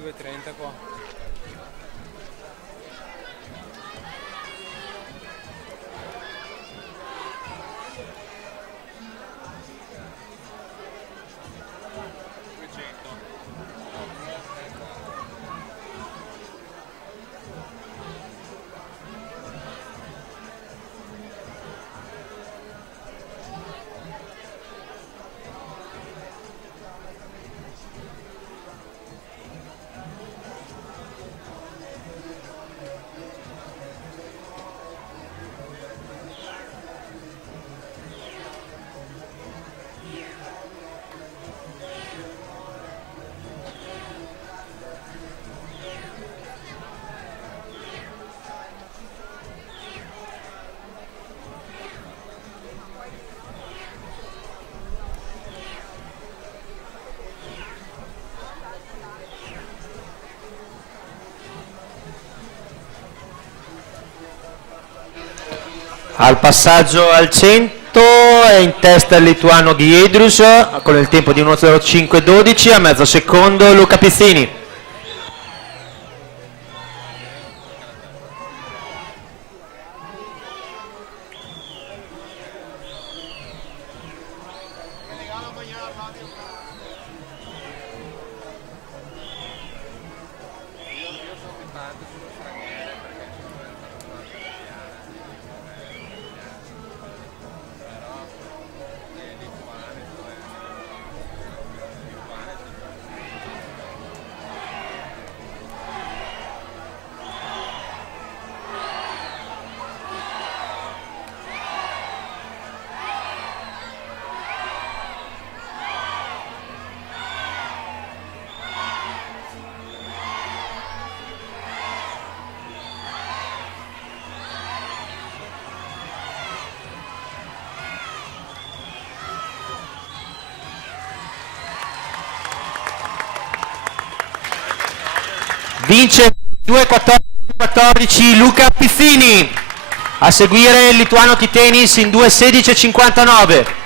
2,30 qua. Al passaggio al 100 è in testa il lituano Ghiedrus con il tempo di 1:05.12, a mezzo secondo Luca Pizzini. Vince 2:14.14 Luca Pizzini, a seguire il lituano Titenis in 2:16.59.